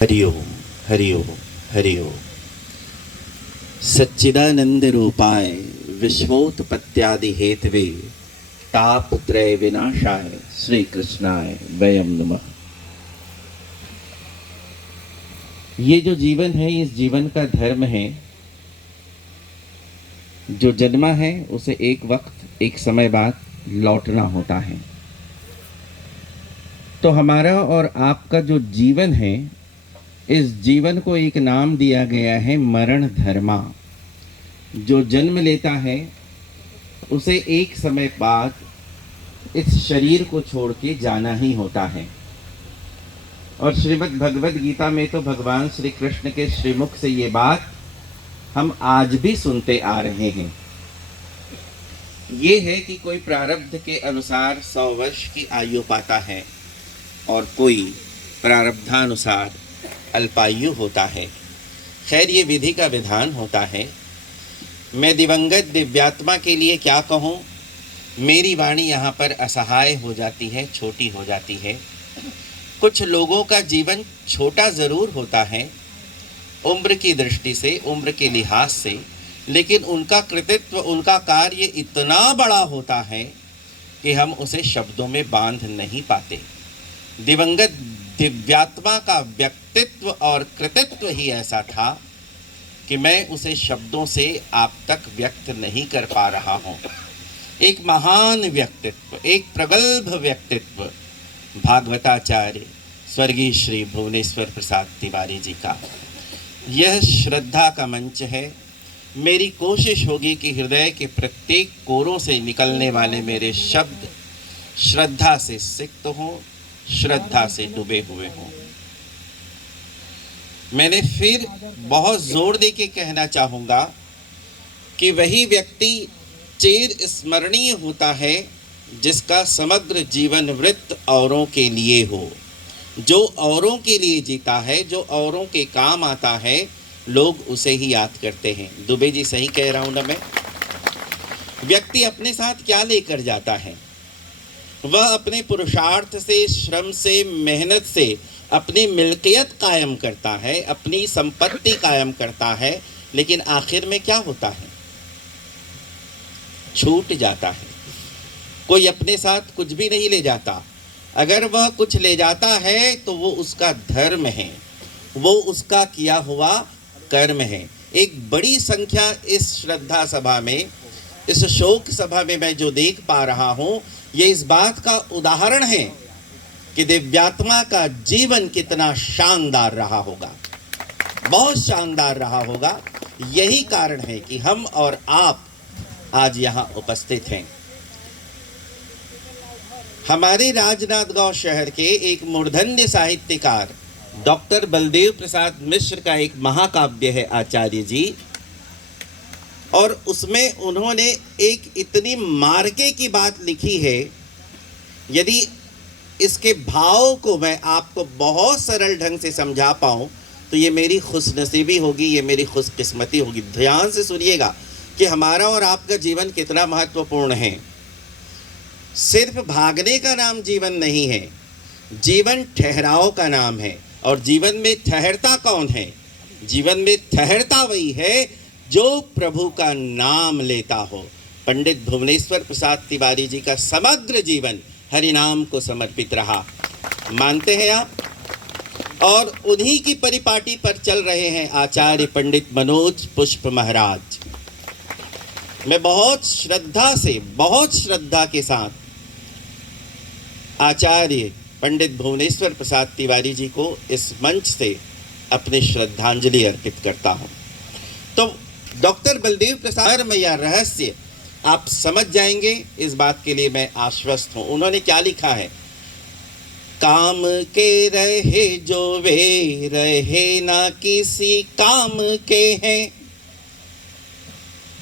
हरि ओम हरि ओम हरि ओम। सच्चिदानंद रूपाय विश्वोत्पत्त्यादि Hathaway तापत्रय विनाशाय श्री कृष्णाय वयम नमः। ये जो जीवन है, इस जीवन का धर्म है, जो जन्मा है उसे एक वक्त एक समय बाद लौटना होता है। तो हमारा और आपका जो जीवन है, इस जीवन को एक नाम दिया गया है मरण धर्मा। जो जन्म लेता है उसे एक समय बाद इस शरीर को छोड़ के जाना ही होता है। और श्रीमद् भगवद गीता में तो भगवान श्री कृष्ण के श्रीमुख से ये बात हम आज भी सुनते आ रहे हैं। ये है कि कोई प्रारब्ध के अनुसार 100 वर्ष की आयु पाता है और कोई प्रारब्धानुसार अल्पायु होता है। खैर, ये विधि का विधान होता है। मैं दिवंगत दिव्यात्मा के लिए क्या कहूँ, मेरी वाणी यहाँ पर असहाय हो जाती है, छोटी हो जाती है। कुछ लोगों का जीवन छोटा ज़रूर होता है उम्र की दृष्टि से, उम्र के लिहाज से, लेकिन उनका कृतित्व, उनका कार्य इतना बड़ा होता है कि हम उसे शब्दों में बांध नहीं पाते। दिवंगत दिव्यात्मा का व्यक्तित्व और कृतित्व ही ऐसा था कि मैं उसे शब्दों से आप तक व्यक्त नहीं कर पा रहा हूँ। एक महान व्यक्तित्व, एक प्रगल्भ व्यक्तित्व, भागवताचार्य स्वर्गीय श्री भुवनेश्वर प्रसाद तिवारी जी का यह श्रद्धा का मंच है। मेरी कोशिश होगी कि हृदय के प्रत्येक कोरों से निकलने वाले मेरे शब्द श्रद्धा से सिक्त हों, श्रद्धा से डूबे हुए हों। मैंने फिर बहुत जोर दे के कहना चाहूँगा कि वही व्यक्ति चिर स्मरणीय होता है जिसका समग्र जीवन वृत्त औरों के लिए हो, जो औरों के लिए जीता है, जो औरों के काम आता है, लोग उसे ही याद करते हैं। दुबे जी, सही कह रहा हूँ ना मैं? व्यक्ति अपने साथ क्या लेकर जाता है? वह अपने पुरुषार्थ से, श्रम से, मेहनत से अपनी मिल्कियत कायम करता है, अपनी संपत्ति कायम करता है, लेकिन आखिर में क्या होता है? छूट जाता है। कोई अपने साथ कुछ भी नहीं ले जाता। अगर वह कुछ ले जाता है तो वो उसका धर्म है, वो उसका किया हुआ कर्म है। एक बड़ी संख्या इस श्रद्धा सभा में, इस शोक सभा में मैं जो देख पा रहा हूँ, ये इस बात का उदाहरण है कि दिव्यात्मा का जीवन कितना शानदार रहा होगा, बहुत शानदार रहा होगा। यही कारण है कि हम और आप आज यहाँ उपस्थित हैं। हमारे राजनांदगांव शहर के एक मूर्धन्य साहित्यकार डॉक्टर बलदेव प्रसाद मिश्र का एक महाकाव्य है आचार्य जी, और उसमें उन्होंने एक इतनी मार्के की बात लिखी है। यदि इसके भाव को मैं आपको बहुत सरल ढंग से समझा पाऊँ तो ये मेरी खुशनसीबी होगी, ये मेरी खुशकिस्मती होगी। ध्यान से सुनिएगा कि हमारा और आपका जीवन कितना महत्वपूर्ण है। सिर्फ भागने का नाम जीवन नहीं है, जीवन ठहराव का नाम है। और जीवन में ठहरता कौन है? जीवन में ठहरता वही है जो प्रभु का नाम लेता हो। पंडित भुवनेश्वर प्रसाद तिवारी जी का समग्र जीवन हरि नाम को समर्पित रहा, मानते हैं आप? और उन्हीं की परिपाटी पर चल रहे हैं आचार्य पंडित मनोज पुष्प महाराज। मैं बहुत श्रद्धा से, बहुत श्रद्धा के साथ आचार्य पंडित भुवनेश्वर प्रसाद तिवारी जी को इस मंच से अपनी श्रद्धांजलि अर्पित करता हूँ। तो डॉक्टर बलदेव प्रसाद में यह रहस्य आप समझ जाएंगे, इस बात के लिए मैं आश्वस्त हूँ। उन्होंने क्या लिखा है? काम के रहे जो वे रहे ना किसी काम के हैं,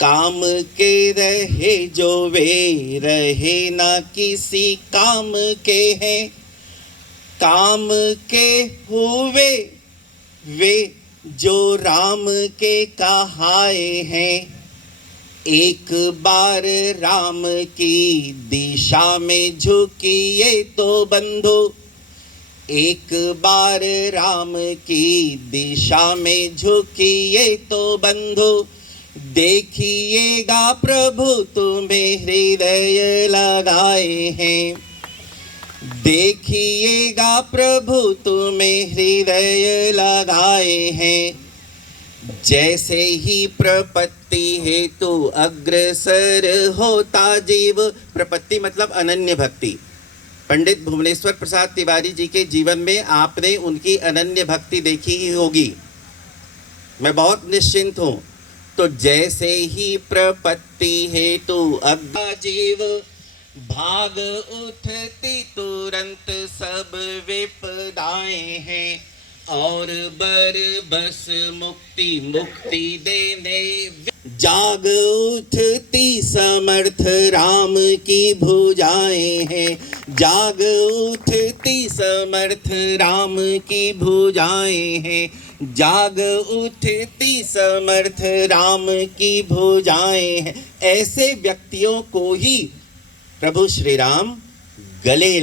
काम के रहे जो वे रहे ना किसी काम के हैं, काम के हुए वे जो राम के कहाए हैं, एक बार राम की दिशा में झुकिए तो बंधु, एक बार राम की दिशा में झुकिए तो बंधु, देखिएगा प्रभु तुम्हें हृदय लगाए हैं। देखिएगा प्रभु तुम्हें हृदय लगाए हैं। जैसे ही प्रपत्ति हेतु अग्रसर होता जीव, प्रपत्ति मतलब अनन्य भक्ति। पंडित भुवनेश्वर प्रसाद तिवारी जी के जीवन में आपने उनकी अनन्य भक्ति देखी ही होगी, मैं बहुत निश्चिंत हूँ। तो जैसे ही प्रपत्ति हेतु अग्र जीव, भाग उठती तुरंत सब विपदाएं हैं, और बस मुक्ति मुक्ति देने जाग उठती समर्थ राम की भुजाएं हैं। जाग उठती समर्थ राम की भुजाएं हैं। जाग उठती समर्थ राम की भुजाएं हैं। ऐसे व्यक्तियों को ही प्रभु श्री राम गले